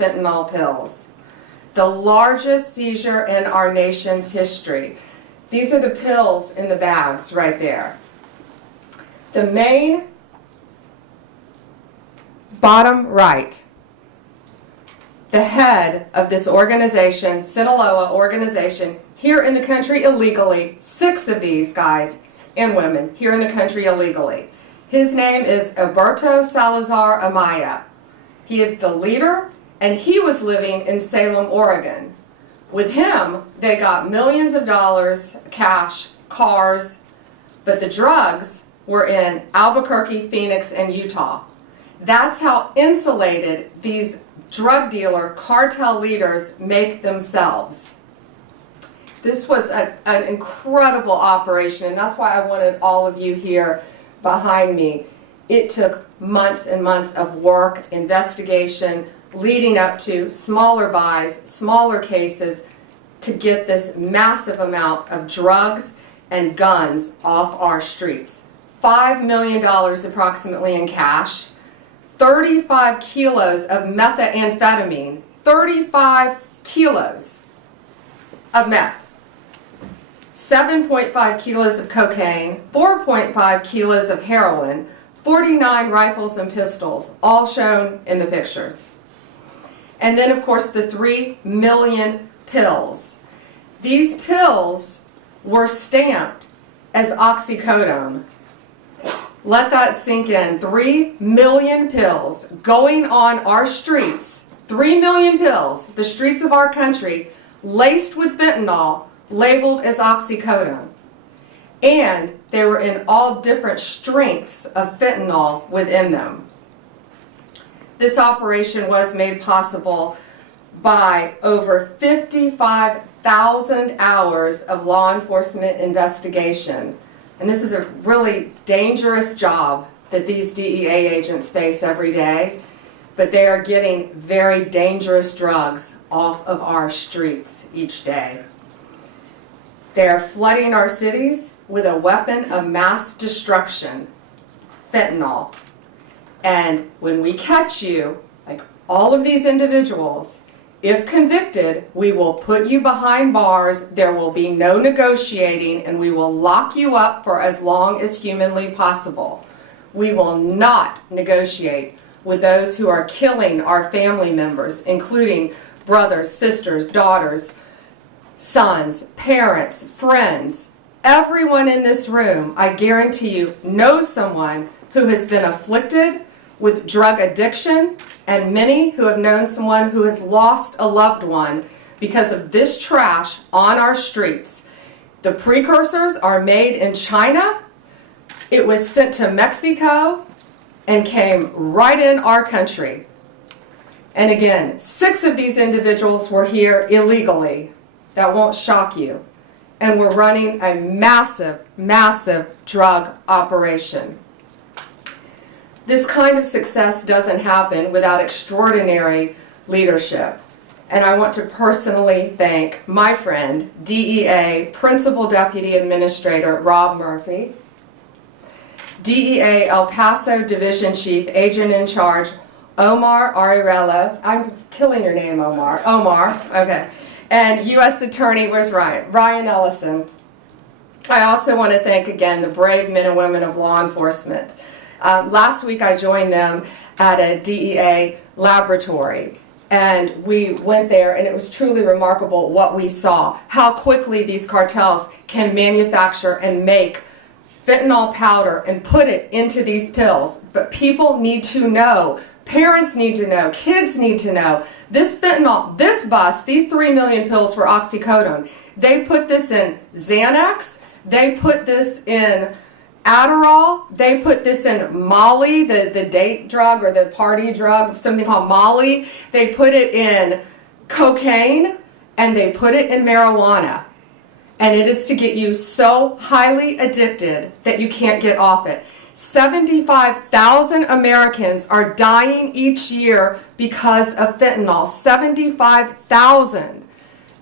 fentanyl pills. The largest seizure in our nation's history. These are the pills in the bags right there. The main bottom right, the head of this organization, Sinaloa organization, here in the country illegally, 6 of these guys and women here in the country illegally. His name is Alberto Salazar Amaya. He is the leader, and he was living in Salem, Oregon. With him, they got millions of dollars, cash, cars, but the drugs were in Albuquerque, Phoenix, and Utah. That's how insulated these drug dealer cartel leaders make themselves. This was an incredible operation, and that's why I wanted all of you here behind me. It took months and months of work, investigation, leading up to smaller buys, smaller cases, to get this massive amount of drugs and guns off our streets. $5 million approximately in cash, 35 kilos of methamphetamine, 35 kilos of meth, 7.5 kilos of cocaine, 4.5 kilos of heroin, 49 rifles and pistols, all shown in the pictures. And then, of course, the 3 million pills. These pills were stamped as oxycodone. Let that sink in. 3 million pills going on our streets. 3 million pills, the streets of our country, laced with fentanyl, labeled as oxycodone. And they were in all different strengths of fentanyl within them. This operation was made possible by over 55,000 hours of law enforcement investigation. And this is a really dangerous job that these DEA agents face every day, but they are getting very dangerous drugs off of our streets each day. They are flooding our cities with a weapon of mass destruction, fentanyl. And when we catch you, like all of these individuals, if convicted, we will put you behind bars, there will be no negotiating, and we will lock you up for as long as humanly possible. We will not negotiate with those who are killing our family members, including brothers, sisters, daughters, sons, parents, friends. Everyone in this room, I guarantee you, knows someone who has been afflicted with drug addiction, and many who have known someone who has lost a loved one because of this trash on our streets. The precursors are made in China. It was sent to Mexico and came right in our country. And again, 6 of these individuals were here illegally. That won't shock you. And we're running a massive, massive drug operation. This kind of success doesn't happen without extraordinary leadership. And I want to personally thank my friend, DEA Principal Deputy Administrator Rob Murphy, DEA El Paso Division Chief Agent in Charge Omar Arirella. I'm killing your name, Omar. Okay. And U.S. Attorney, where's Ryan? Ryan Ellison. I also want to thank again the brave men and women of law enforcement. Last week I joined them at a DEA laboratory, and we went there, and it was truly remarkable what we saw, how quickly these cartels can manufacture and make fentanyl powder and put it into these pills. But people need to know, parents need to know, kids need to know, this fentanyl, this bus, these 3 million pills were oxycodone. They put this in Xanax, they put this in Adderall, they put this in Molly, the date drug or the party drug, something called Molly. They put it in cocaine, and they put it in marijuana. And it is to get you so highly addicted that you can't get off it. 75,000 Americans are dying each year because of fentanyl. 75,000.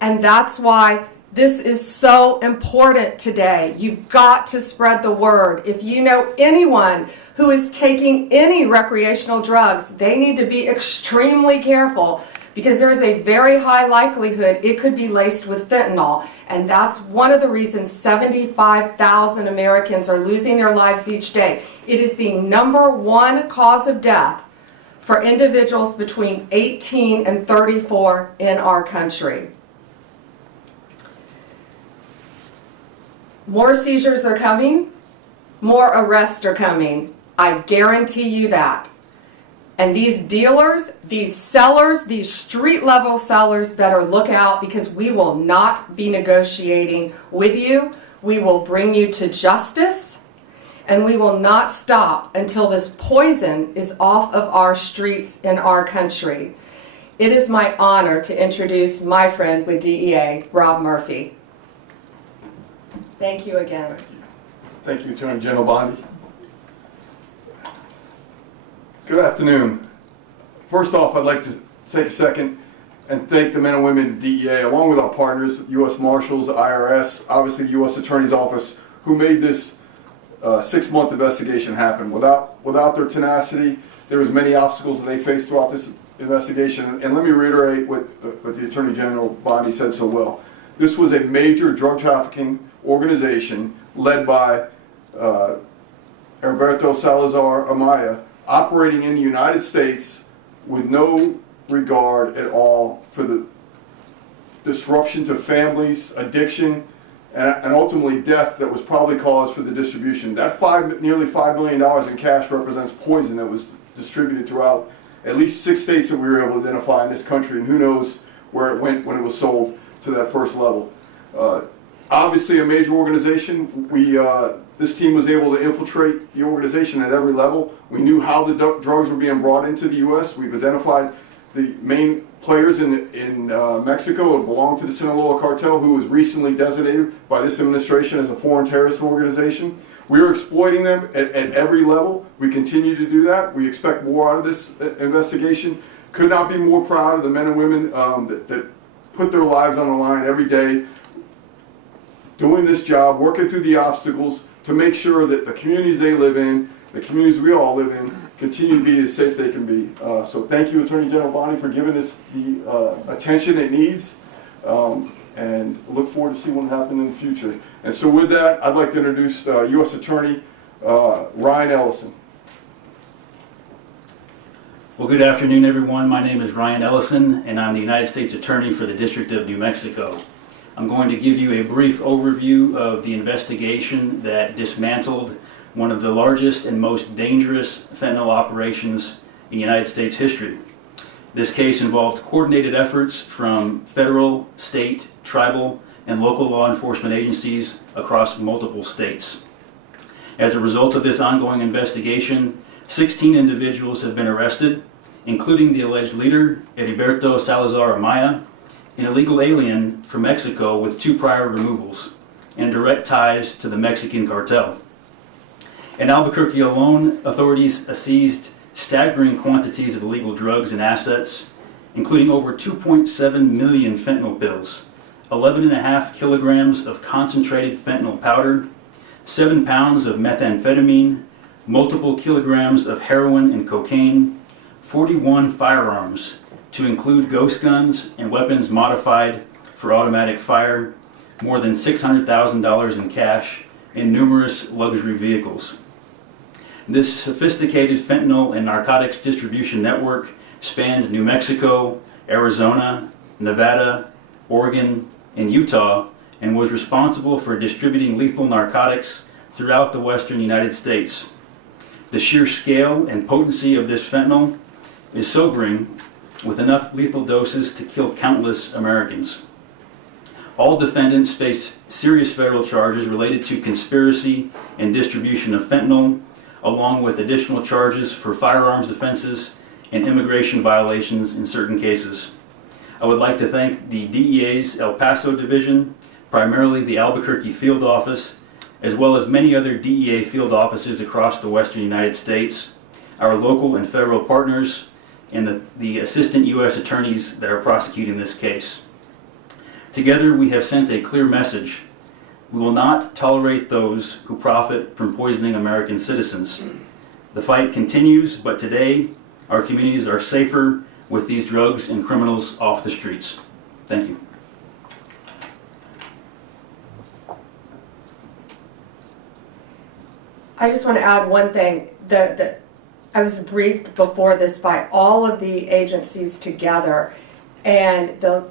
And that's why this is so important today. You've got to spread the word. If you know anyone who is taking any recreational drugs, they need to be extremely careful, because there is a very high likelihood it could be laced with fentanyl. And that's one of the reasons 75,000 Americans are losing their lives each day. It is the #1 cause of death for individuals between 18 and 34 in our country. More seizures are coming, more arrests are coming. I guarantee you that. And these dealers, these sellers, these street-level sellers better look out, because we will not be negotiating with you. We will bring you to justice, and we will not stop until this poison is off of our streets in our country. It is my honor to introduce my friend with DEA, Rob Murphy. Thank you again. Thank you, Attorney General Bondi. Good afternoon. First off, I'd like to take a second and thank the men and women at DEA, along with our partners, U.S. Marshals, IRS, obviously the U.S. Attorney's Office, who made this 6-month investigation happen. Without their tenacity, there was many obstacles that they faced throughout this investigation. And let me reiterate what the Attorney General Bondi said so well. This was a major drug trafficking organization led by Alberto Salazar Amaya, operating in the United States with no regard at all for the disruption to families, addiction, and ultimately death that was probably caused for the distribution. That nearly $5 million in cash represents poison that was distributed throughout at least 6 states that we were able to identify in this country, and who knows where it went when it was sold to that first level. Obviously a major organization. This team was able to infiltrate the organization at every level. We knew how the drugs were being brought into the U.S. We've identified the main players in Mexico who belong to the Sinaloa Cartel, who was recently designated by this administration as a foreign terrorist organization. We are exploiting them at every level. We continue to do that. We expect more out of this investigation. Could not be more proud of the men and women that put their lives on the line every day, doing this job, working through the obstacles to make sure that the communities they live in, the communities we all live in, continue to be as safe they can be. So thank you, Attorney General Bondi, for giving us the attention it needs, and look forward to seeing what happens in the future. And so with that, I'd like to introduce U.S. Attorney Ryan Ellison. Well, good afternoon, everyone. My name is Ryan Ellison, and I'm the United States Attorney for the District of New Mexico. I'm going to give you a brief overview of the investigation that dismantled one of the largest and most dangerous fentanyl operations in United States history. This case involved coordinated efforts from federal, state, tribal, and local law enforcement agencies across multiple states. As a result of this ongoing investigation, 16 individuals have been arrested, including the alleged leader, Heriberto Salazar Amaya, an illegal alien from Mexico with 2 prior removals and direct ties to the Mexican cartel. In Albuquerque alone, authorities seized staggering quantities of illegal drugs and assets, including over 2.7 million fentanyl pills, 11.5 kilograms of concentrated fentanyl powder, 7 pounds of methamphetamine, multiple kilograms of heroin and cocaine, 41 firearms, to include ghost guns and weapons modified for automatic fire, more than $600,000 in cash, and numerous luxury vehicles. This sophisticated fentanyl and narcotics distribution network spanned New Mexico, Arizona, Nevada, Oregon, and Utah, and was responsible for distributing lethal narcotics throughout the western United States. The sheer scale and potency of this fentanyl is sobering, with enough lethal doses to kill countless Americans. All defendants faced serious federal charges related to conspiracy and distribution of fentanyl, along with additional charges for firearms offenses and immigration violations in certain cases. I would like to thank the DEA's El Paso division, primarily the Albuquerque field office, as well as many other DEA field offices across the western United States, our local and federal partners, and the assistant U.S. attorneys that are prosecuting this case. Together, we have sent a clear message. We will not tolerate those who profit from poisoning American citizens. The fight continues, but today, our communities are safer with these drugs and criminals off the streets. Thank you. I just want to add one thing. I was briefed before this by all of the agencies together, and the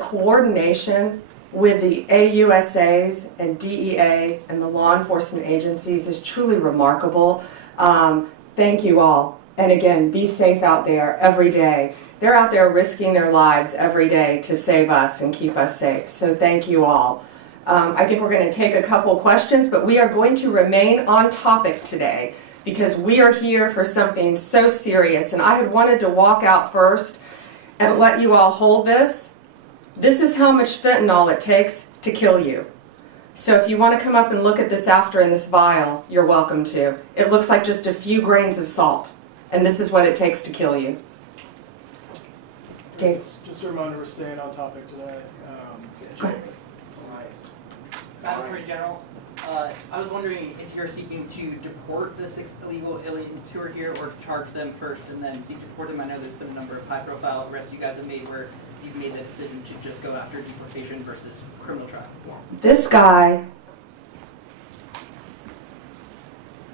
coordination with the AUSAs and DEA and the law enforcement agencies is truly remarkable. Thank you all. And again, be safe out there every day. They're out there risking their lives every day to save us and keep us safe. So thank you all. I think we're going to take a couple questions, but we are going to remain on topic today because we are here for something so serious. And I had wanted to walk out first and let you all hold this. This is how much fentanyl it takes to kill you. So if you want to come up and look at this after in this vial, you're welcome to. It looks like just a few grains of salt, and this is what it takes to kill you. Okay. Just a reminder, we're staying on topic today. Go ahead. Madam Attorney General, I was wondering if you're seeking to deport the 6 illegal aliens who are here, or to charge them first and then seek to deport them. I know there's been a number of high-profile arrests you guys have made where you've made the decision to just go after deportation versus criminal trafficking. This guy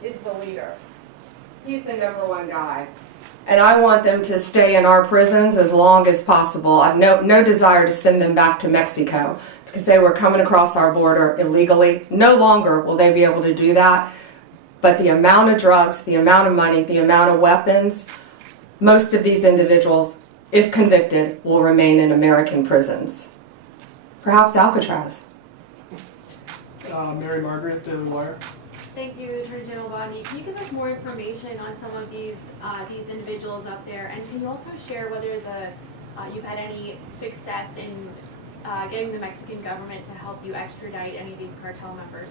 is the leader. He's the #1 guy. And I want them to stay in our prisons as long as possible. I have no desire to send them back to Mexico because they were coming across our border illegally. No longer will they be able to do that. But the amount of drugs, the amount of money, the amount of weapons, most of these individuals, if convicted, will remain in American prisons. Perhaps Alcatraz. Mary Margaret, Daily Wire. Thank you, Attorney General Bondi. Can you give us more information on some of these individuals up there, and can you also share whether you've had any success in getting the Mexican government to help you extradite any of these cartel members?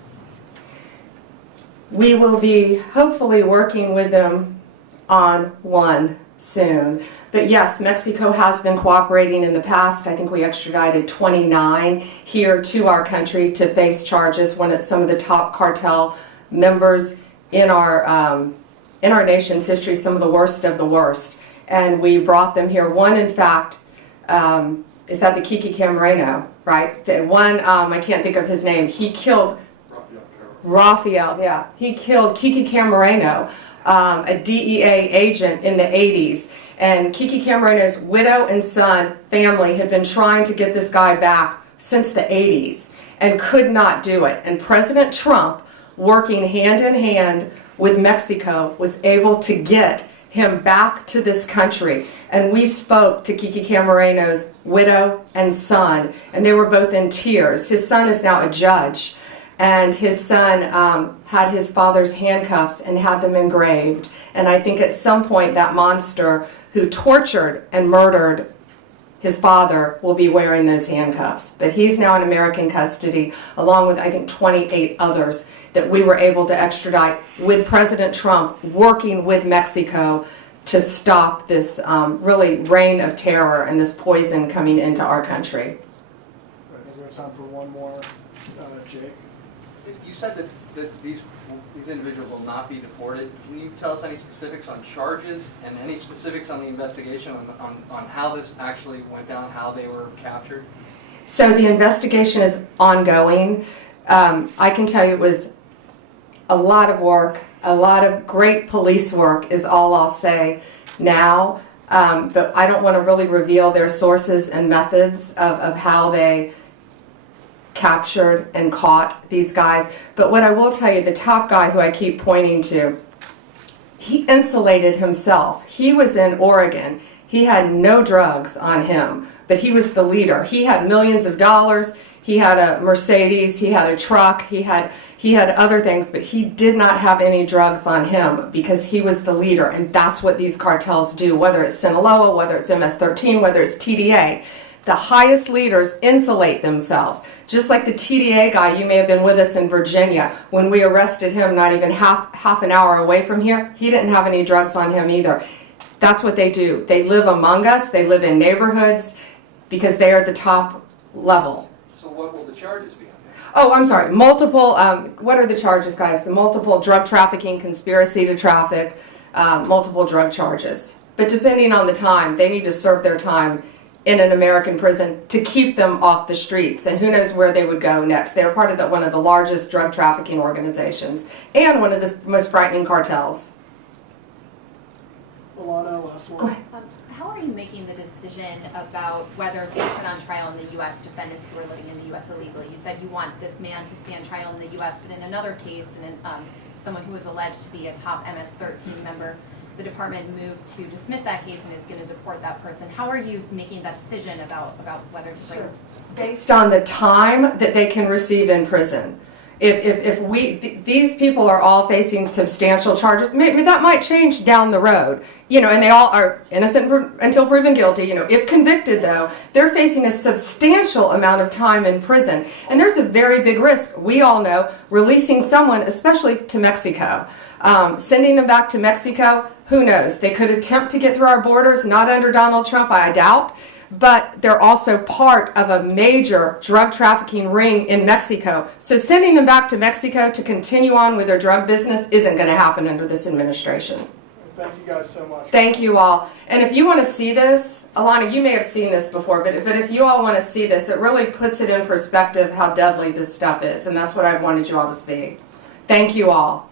We will be hopefully working with them on one soon. But yes, Mexico has been cooperating in the past. I think we extradited 29 here to our country to face charges when it's some of the top cartel members in our nation's history, some of the worst of the worst. And we brought them here. One, in fact, is at the Kiki Camareno, right? The one, I can't think of his name. He killed Raphael, yeah. He killed Kiki Camareno, a DEA agent in the 80s. And Kiki Camareno's widow and son family had been trying to get this guy back since the 80s and could not do it. And President Trump, working hand in hand with Mexico, was able to get him back to this country. And we spoke to Kiki Camareno's widow and son, and they were both in tears. His son is now a judge, and his son had his father's handcuffs and had them engraved. And I think at some point that monster who tortured and murdered his father will be wearing those handcuffs. But he's now in American custody, along with, I think, 28 others that we were able to extradite with President Trump working with Mexico to stop this really reign of terror and this poison coming into our country. I think we have time for one more. Jake. You said that these individuals will not be deported. Can you tell us any specifics on charges and any specifics on the investigation on how this actually went down, how they were captured? So the investigation is ongoing. I can tell you it was a lot of work, a lot of great police work is all I'll say now. But I don't want to really reveal their sources and methods of how they captured and caught these guys. But what I will tell you, the top guy who I keep pointing to, he insulated himself. He was in Oregon. He had no drugs on him, but he was the leader. He had millions of dollars. He had a Mercedes. He had a truck. He had other things, but he did not have any drugs on him because he was the leader. And that's what these cartels do, whether it's Sinaloa, whether it's MS-13, whether it's TDA. The highest leaders insulate themselves. Just like the TDA guy, you may have been with us in Virginia. When we arrested him, not even half an hour away from here, he didn't have any drugs on him either. That's what they do. They live among us. They live in neighborhoods because they are the top level. So what will the charges be on that? Oh, I'm sorry. Multiple, what are the charges, guys? The multiple drug trafficking, conspiracy to traffic, multiple drug charges. but depending on the time, they need to serve their time in an American prison to keep them off the streets, and who knows where they would go next. They are part of one of the largest drug trafficking organizations and one of the most frightening cartels. Alana, last Go one. ahead. How are you making the decision about whether to put on trial in the U.S. defendants who are living in the U.S. illegally? You said you want this man to stand trial in the U.S., but in another case, someone who was alleged to be a top MS-13 member, the department moved to dismiss that case and is going to deport that person. How are you making that decision about whether to bring? Based on the time that they can receive in prison. These people are all facing substantial charges, maybe that might change down the road, and they all are innocent until proven guilty. If convicted, though, they're facing a substantial amount of time in prison, and there's a very big risk. We all know releasing someone, especially to Mexico, sending them back to Mexico. Who knows? They could attempt to get through our borders, not under Donald Trump, I doubt. But they're also part of a major drug trafficking ring in Mexico. So sending them back to Mexico to continue on with their drug business isn't going to happen under this administration. Thank you guys so much. Thank you all. And if you want to see this, Alana, you may have seen this before, but if you all want to see this, it really puts it in perspective how deadly this stuff is. And that's what I wanted you all to see. Thank you all.